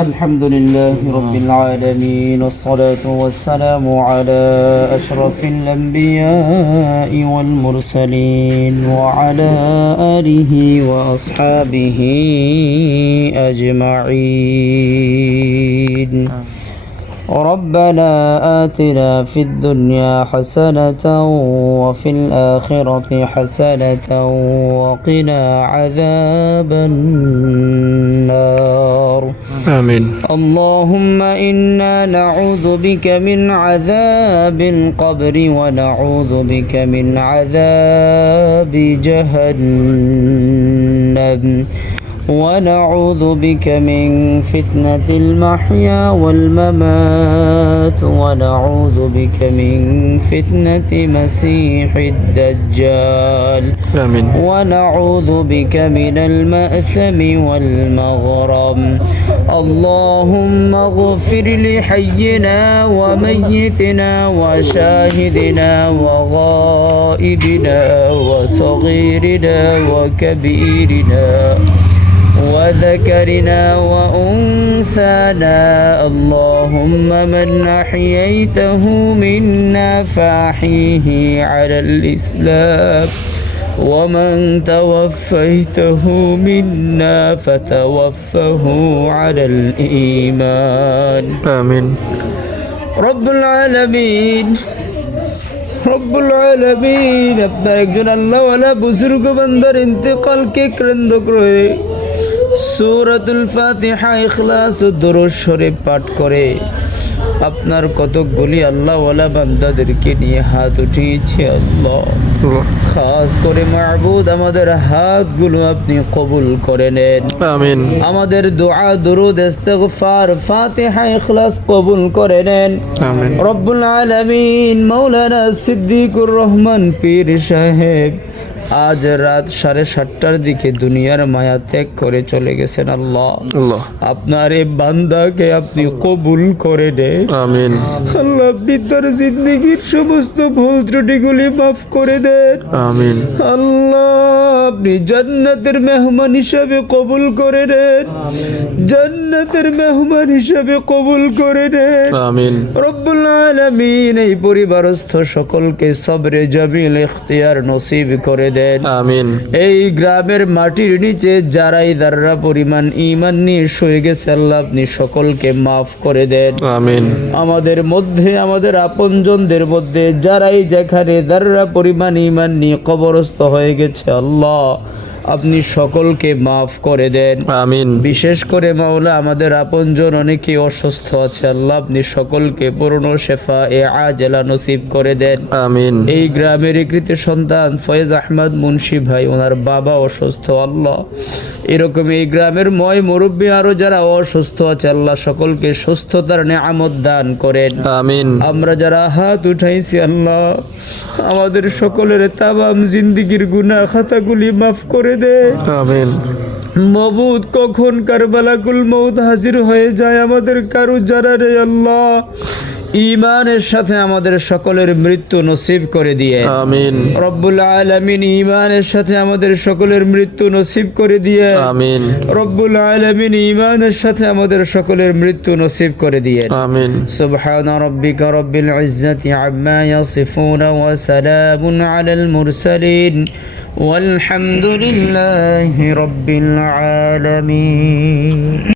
الحمد لله رب العالمين والصلاة والسلام على أشرف الأنبياء والمرسلين وعلى آله وأصحابه أجمعين. ربنا آتنا في الدنيا حسنة وفي الآخرة حسنة وقنا عذاب النار. آمين. اللهم إنا نعوذ بك من عذاب القبر ونعوذ بك من عذاب جهنم ونعوذ بك من فتنة المحيا والممات ونعوذ بك من فتنة مسيح الدجال. آمين. ونعوذ بك من المأثم والمغرم. اللهم اغفر لحينا وميتنا وشاهدنا وغائبنا وصغيرنا وكبيرنا وذكرنا وأنثانا. اللهم من أحييته منا فأحيه على الإسلام ومن توفيته منا فتوفه على الإيمان. آمين. رب العالمين আপনার একজন আল্লাহওয়ালা বুজুর্গ বান্দার ইন্তেকালকে কেন্দ্র করে সূরাতুল ফাতিহা, ইখলাস ও দরুদ শরীফ পাঠ করে আপনার কতকগুলি আল্লাহওয়ালা বান্দাদেরকে নিয়ে হাত উঠিয়েছে। আল্লাহ খাস করে মাবুদ, আমাদের হাতগুলো আপনি কবুল করে নেন। আমিন। আমাদের দোয়া, দরুদ, ইস্তিগফার, ফাতিহা, ইখলাস কবুল করে নেন। আমিন। রব্বুল আলামিন মাওলানা সিদ্দিকুর রহমান পীর সাহেব আজ রাত 7:30টার দিকে দুনিয়ার মায়া ত্যাগ করে চলে গেছেন। আল্লাহ আপনার এই বান্দাকে আপনি কবুল করে নেন। আমিন। আল্লাহ আপনি তার জিন্দেগীর সমস্ত ভুল ত্রুটিগুলি মাফ করে দেন। আমিন। আল্লাহ আপনি জান্নাতের মেহমান হিসাবে কবুল করে নেন। জান্নাতের মেহমান হিসাবে কবুল করে নেন। আমিন। রব্বুল আলামিন এই পরিবারস্থ সকলকে সবরে জামিল ইখতিয়ার নসিব করে দেন। আমিন। এই গ্রামের মাটির নিচে যারাই দাররা পরিমাণ ঈমান নিয়ে শুয়ে গেছে, আল্লাহ আপনি সকলকে মাফ করে দেন। আমিন। আমাদের মধ্যে, আমাদের আপনজনদের মধ্যে যারাই যেখানে দাররা পরিমাণ ঈমান নিয়ে কবরস্থ হয়ে গেছে, আল্লাহ আপনি সকলকে মাফ করে দেন। আমিন। বিশেষ করে মাওলা আমাদের আপনজন অনেকেই অসুস্থ আছে, আল্লাহ আপনি সকলকে পূর্ণ শেফা এ আজেলা নসিব করে দেন। আমিন। এই গ্রামের কৃতি সন্তান ফয়েজ আহমদ মুন্সি ভাই, ওনার বাবা অসুস্থ, আল্লাহ এরকম এই গ্রামের ময় মুরব্বী আরো যারা অসুস্থ আছে, আল্লাহ সকলকে সুস্থতার নেয়ামত দান করেন। আমিন। আমরা যারা হাত উঠাইছি, আল্লাহ আমাদের সকলের তামাম জিন্দিগির গুনাহ খাতাগুলি মাফ করে দে। আমিন। মাবুদ কখন কারবালাকুল মউত হাজির হয়ে যায় আমাদের কারো জানা নেই। আল্লাহ ঈমানের সাথে আমাদের সকলের মৃত্যু নসিব করে দিয়ে। আমিন। রব্বুল আলামিন ঈমানের সাথে আমাদের সকলের মৃত্যু নসিব করে দিয়ে। আমিন। রব্বুল আলামিন ঈমানের সাথে আমাদের সকলের মৃত্যু নসিব করে দিয়ে। আমিন। সুবহানা রাব্বিকা রাব্বিল ইজ্জাতি আম্মা ইয়াসিফুন ওয়া সালামুন আলাল মুরসালিন والحمد لله رب العالمين.